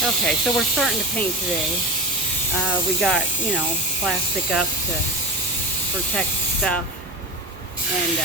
Okay, so we're starting to paint today. We got, plastic up to protect stuff. And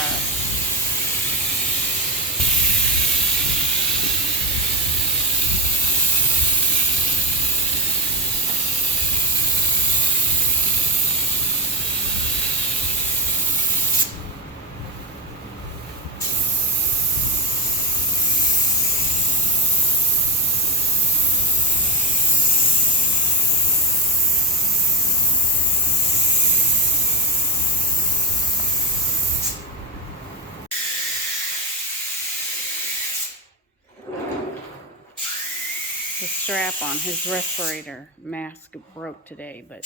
the strap on his respirator mask broke today, but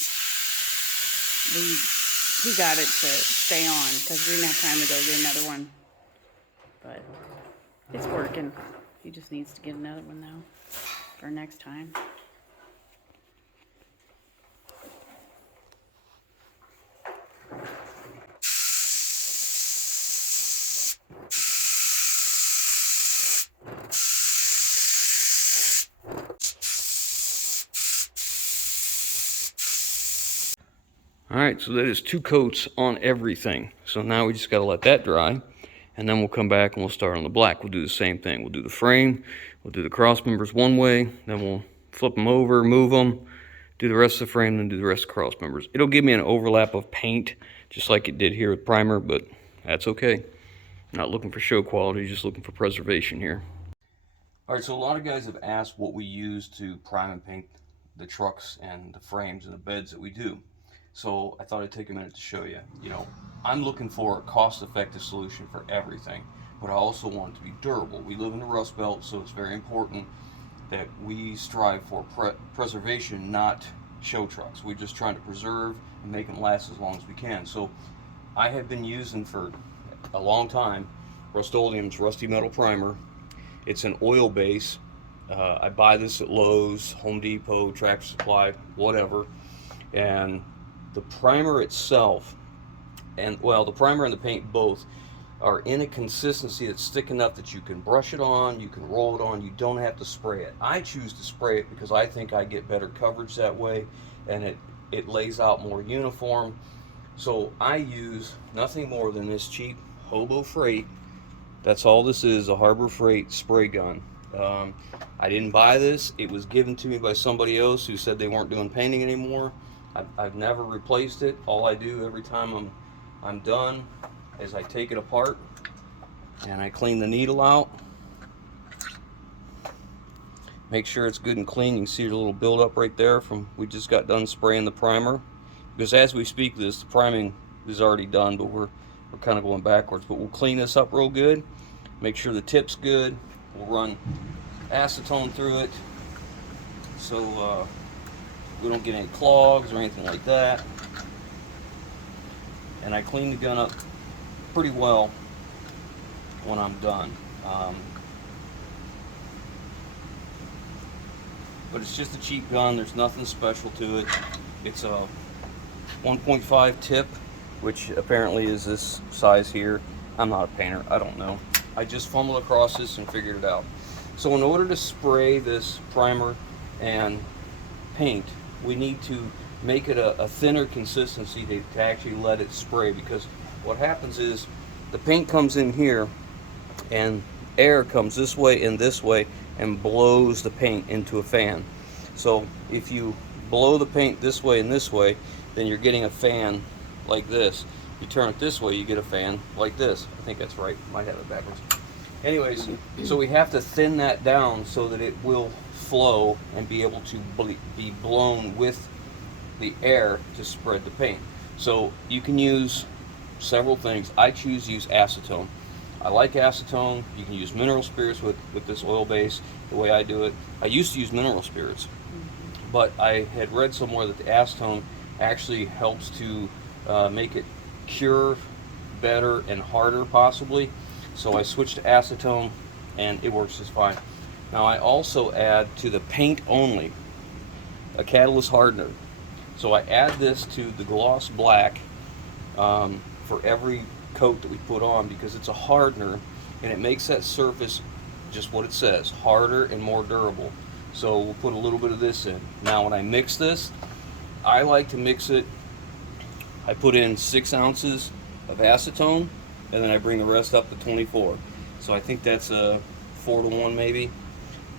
he got it to stay on because we didn't have time to go get another one. But it's working. He just needs to get another one now for next time. All right, so that is 2 coats on everything. So now we just got to let that dry, and then we'll come back and we'll start on the black. We'll do the same thing. We'll do the frame, we'll do the cross members one way, then we'll flip them over, move them, do the rest of the frame, then do the rest of the cross members. It'll give me an overlap of paint, just like it did here with primer, but that's okay. Not looking for show quality, just looking for preservation here. All right, so a lot of guys have asked what we use to prime and paint the trucks and the frames and the beds that we do. So I thought I'd take a minute to show you. I'm looking for a cost-effective solution for everything, but I also want it to be durable. We live in the Rust Belt, so it's very important that we strive for preservation, not show trucks. We're just trying to preserve and make them last as long as we can. So I have been using for a long time Rust-Oleum's Rusty Metal Primer. It's an oil base. I buy this at Lowe's, Home Depot, Tractor Supply, whatever. And the primer itself, the primer and the paint both are in a consistency that's thick enough that you can brush it on, you can roll it on, you don't have to spray it. I choose to spray it because I think I get better coverage that way, and it lays out more uniform. So I use nothing more than this cheap Hobo Freight. That's all this is, a Harbor Freight spray gun. I didn't buy this. It was given to me by somebody else who said they weren't doing painting anymore. I've never replaced it. All I do every time I'm done is I take it apart and I clean the needle out. Make sure it's good and clean. You can see the little buildup right there from we just got done spraying the primer. Because as we speak this, the priming is already done, but we're kind of going backwards. But we'll clean this up real good. Make sure the tip's good. We'll run acetone through it so we don't get any clogs or anything like that. And I clean the gun up pretty well when I'm done. But it's just a cheap gun. There's nothing special to it. It's a 1.5 tip, which apparently is this size here. I'm not a painter, I don't know. I just fumbled across this and figured it out. So in order to spray this primer and paint, we need to make it a thinner consistency to actually let it spray, because what happens is the paint comes in here and air comes this way and blows the paint into a fan. So if you blow the paint this way and this way, then you're getting a fan like this. You turn it this way, you get a fan like this. I think that's right, might have it backwards. Anyways, so we have to thin that down so that it will flow and be able to be blown with the air to spread the paint. So you can use several things. I choose to use acetone. I like acetone. You can use mineral spirits with this oil base, the way I do it. I used to use mineral spirits, but I had read somewhere that the acetone actually helps to make it cure better and harder possibly. So I switched to acetone and it works just fine. Now I also add to the paint only a catalyst hardener. So I add this to the gloss black for every coat that we put on, because it's a hardener and it makes that surface just what it says, harder and more durable. So we'll put a little bit of this in. Now when I mix this, I like to mix it, I put in 6 ounces of acetone, and then I bring the rest up to 24. So I think that's a 4-to-1 maybe.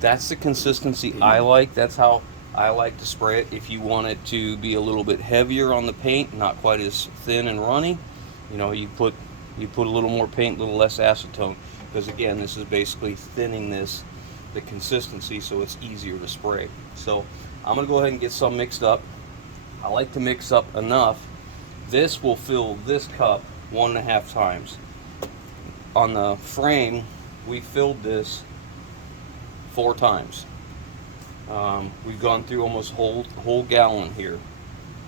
That's the consistency I like. That's how I like to spray it. If you want it to be a little bit heavier on the paint, not quite as thin and runny, you know, you put a little more paint, a little less acetone, because again, this is basically thinning the consistency so it's easier to spray. So I'm gonna go ahead and get some mixed up. I like to mix up enough. This will fill this cup 1.5 times. On the frame, we filled this 4 times. We've gone through almost whole gallon here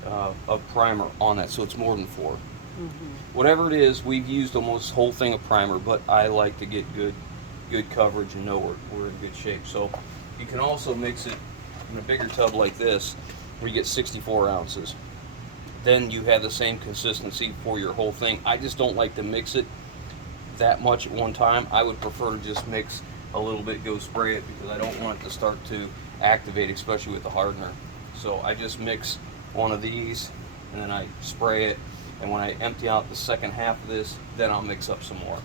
of primer on that, so it's more than 4. Whatever it is, we've used almost whole thing of primer, but I like to get good coverage and know we're in good shape. So you can also mix it in a bigger tub like this, where you get 64 ounces. Then you have the same consistency for your whole thing. I just don't like to mix it that much at one time. I would prefer to just mix a little bit, go spray it, because I don't want it to start to activate, especially with the hardener. So I just mix one of these and then I spray it, and when I empty out the second half of this, then I'll mix up some more.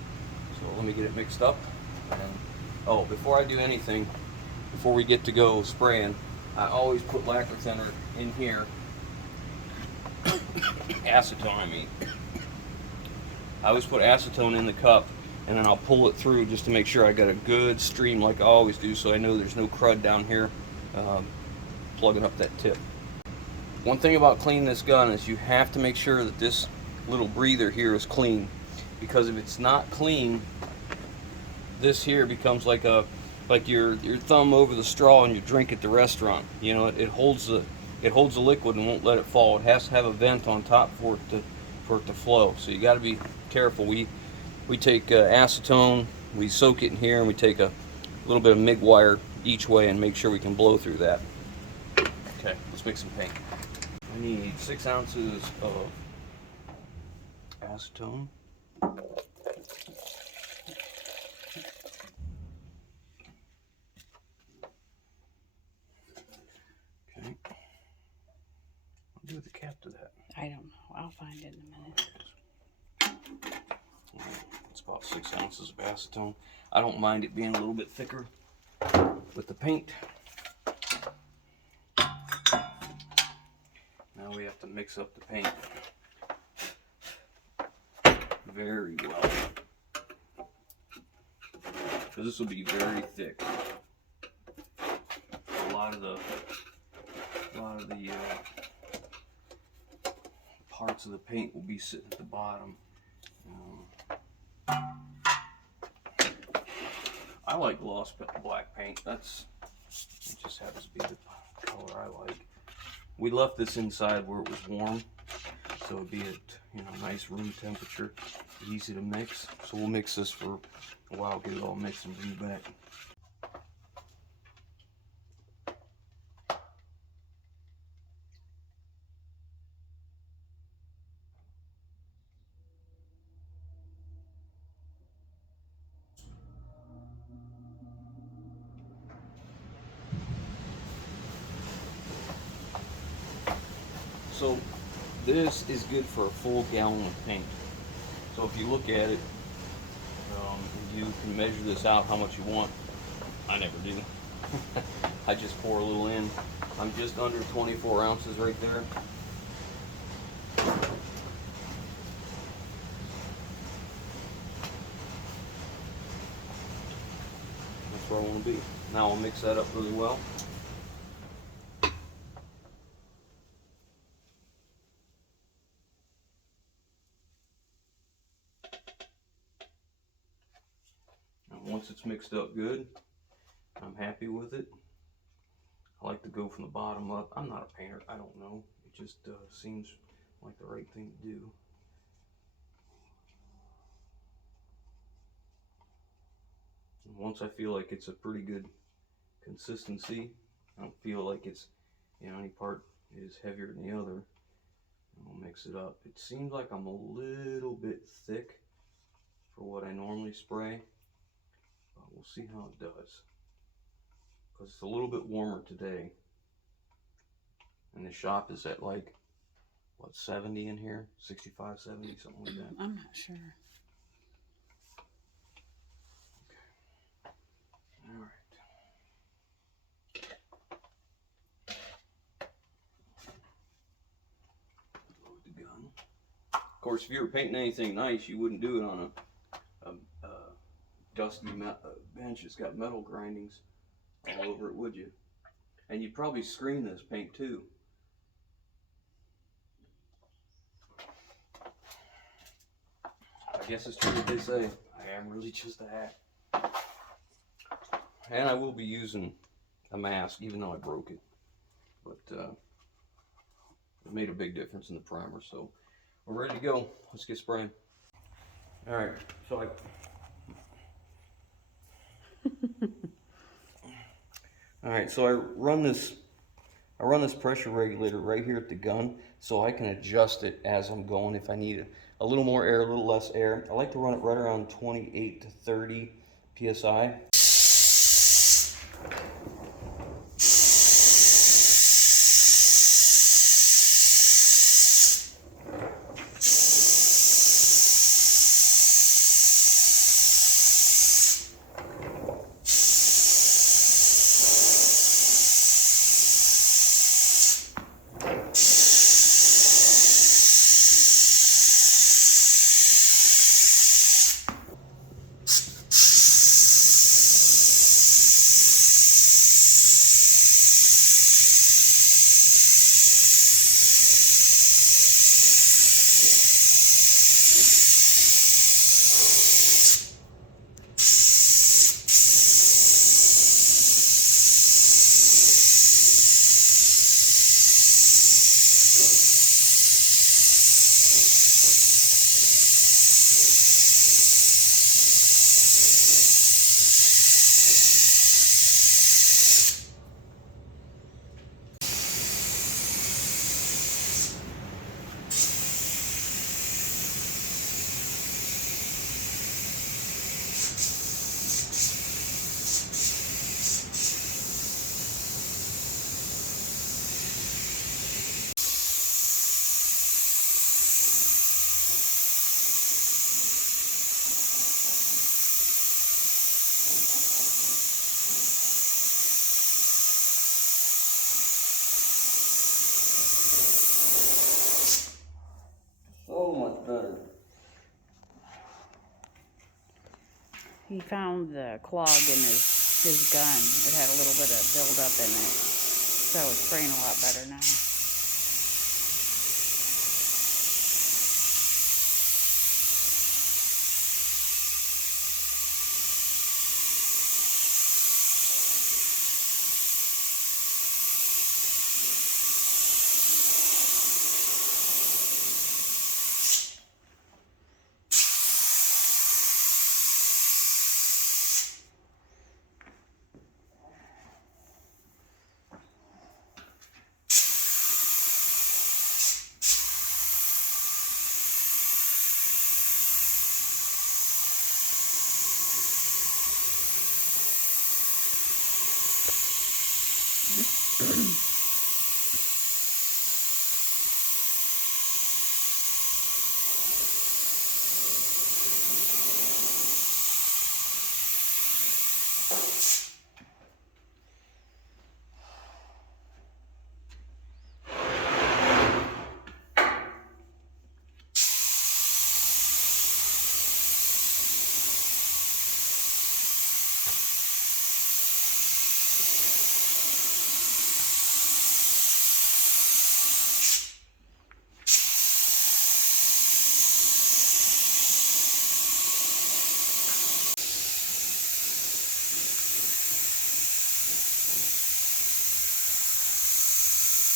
So let me get it mixed up. And oh, before I do anything, before we get to go spraying, I always put lacquer thinner in here. Acetone, I mean. I always put acetone in the cup, and then I'll pull it through just to make sure I got a good stream like I always do, so I know there's no crud down here plugging up that tip. One thing about cleaning this gun is you have to make sure that this little breather here is clean, because if it's not clean, this here becomes like your thumb over the straw and you drink at the restaurant. You know, it holds the liquid and won't let it fall. It has to have a vent on top for it to flow. So you got to be careful. We take acetone, we soak it in here, and we take a little bit of MIG wire each way and make sure we can blow through that. Okay, let's make some paint. I need 6 ounces of acetone. Okay. What do with the cap to that? I don't know. I'll find it in a minute. It's about 6 ounces of acetone. I don't mind it being a little bit thicker with the paint. Now we have to mix up the paint very well, because this will be very thick. A lot of the parts of the paint will be sitting at the bottom. I like gloss black paint. It just happens to be the color I like. We left this inside where it was warm, so it'd be at nice room temperature, easy to mix. So we'll mix this for a while, get it all mixed, and bring it back. So this is good for a full gallon of paint. So if you look at it, you can measure this out how much you want. I never do. I just pour a little in. I'm just under 24 ounces right there. That's where I want to be. Now I'll mix that up really well. Once it's mixed up good, I'm happy with it. I like to go from the bottom up. I'm not a painter, I don't know. It just seems like the right thing to do. And once I feel like it's a pretty good consistency, I don't feel like it's, any part is heavier than the other, I'll mix it up. It seems like I'm a little bit thick for what I normally spray. We'll see how it does, because it's a little bit warmer today. And the shop is at like, what, 70 in here? 65, 70, something like that. I'm not sure. All right. Load the gun. Of course, if you were painting anything nice, you wouldn't do it on a dusty bench that's got metal grindings all over it, would you? And you'd probably screen this paint too. I guess it's true what they say. I am really just a hack. And I will be using a mask, even though I broke it. But it made a big difference in the primer, so we're ready to go. Let's get spraying. All right, so I run this pressure regulator right here at the gun, so I can adjust it as I'm going if I need a little more air, a little less air. I like to run it right around 28 to 30 psi. So much better. He found the clog in his gun. It had a little bit of buildup in it. So it's spraying a lot better now.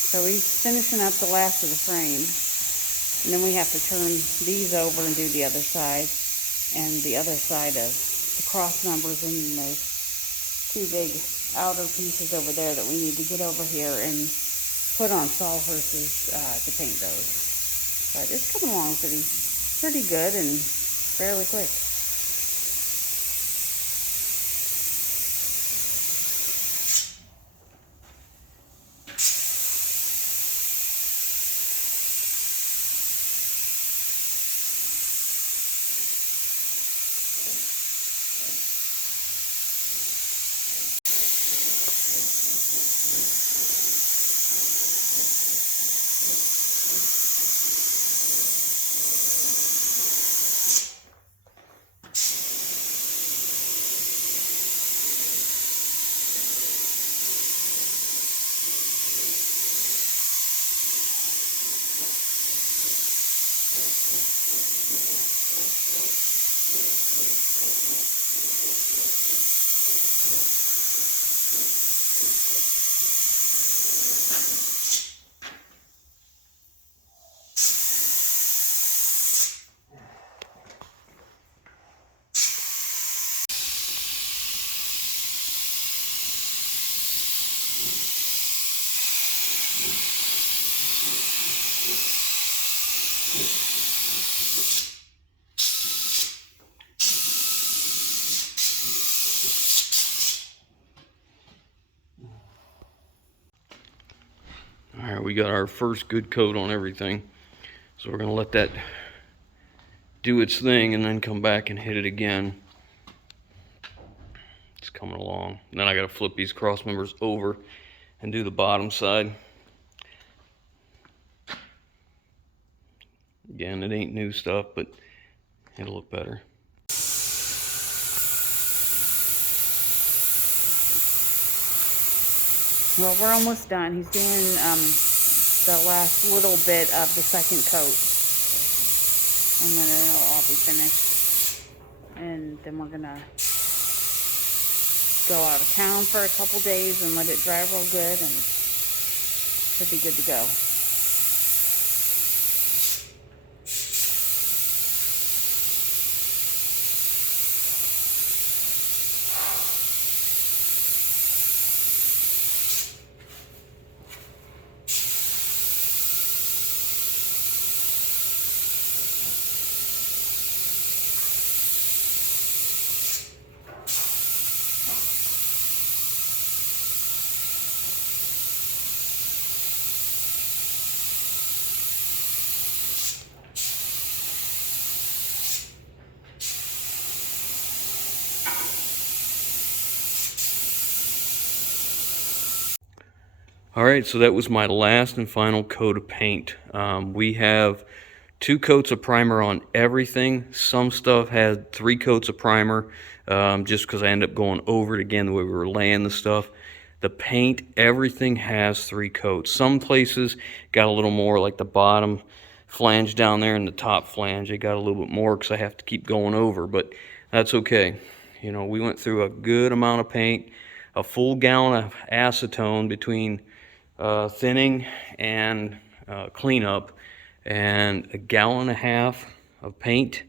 So he's finishing up the last of the frame. And then we have to turn these over and do the other side. And the other side of the cross members, and those two big outer pieces over there that we need to get over here and put on sawhorses to paint those. But it's coming along pretty good and fairly quick. All right, we got our first good coat on everything. So we're gonna let that do its thing and then come back and hit it again. It's coming along. Then I gotta flip these cross members over and do the bottom side. Again, it ain't new stuff, but it'll look better. Well, we're almost done. He's doing the last little bit of the second coat. And then it'll all be finished. And then we're gonna go out of town for a couple days and let it dry real good, and should be good to go. All right, so that was my last and final coat of paint. We have 2 coats of primer on everything. Some stuff had 3 coats of primer, just because I ended up going over it again the way we were laying the stuff. The paint, everything has 3 coats. Some places got a little more, like the bottom flange down there and the top flange. They got a little bit more because I have to keep going over, but that's okay. You know, we went through a good amount of paint, a full gallon of acetone between thinning and cleanup, and a gallon and a half of paint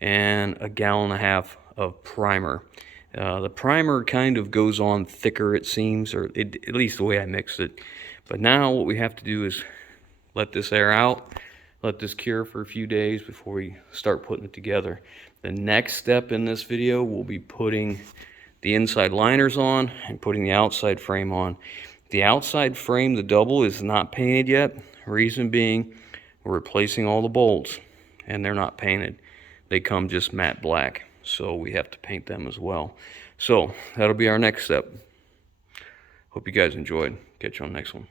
and a gallon and a half of primer. The primer kind of goes on thicker, it seems, or at least the way I mixed it. But now what we have to do is let this air out, let this cure for a few days before we start putting it together. The next step in this video will be putting the inside liners on and putting the outside frame on. The outside frame, the double, is not painted yet. Reason being, we're replacing all the bolts and they're not painted. They come just matte black, so we have to paint them as well. So that'll be our next step. Hope you guys enjoyed. Catch you on the next one.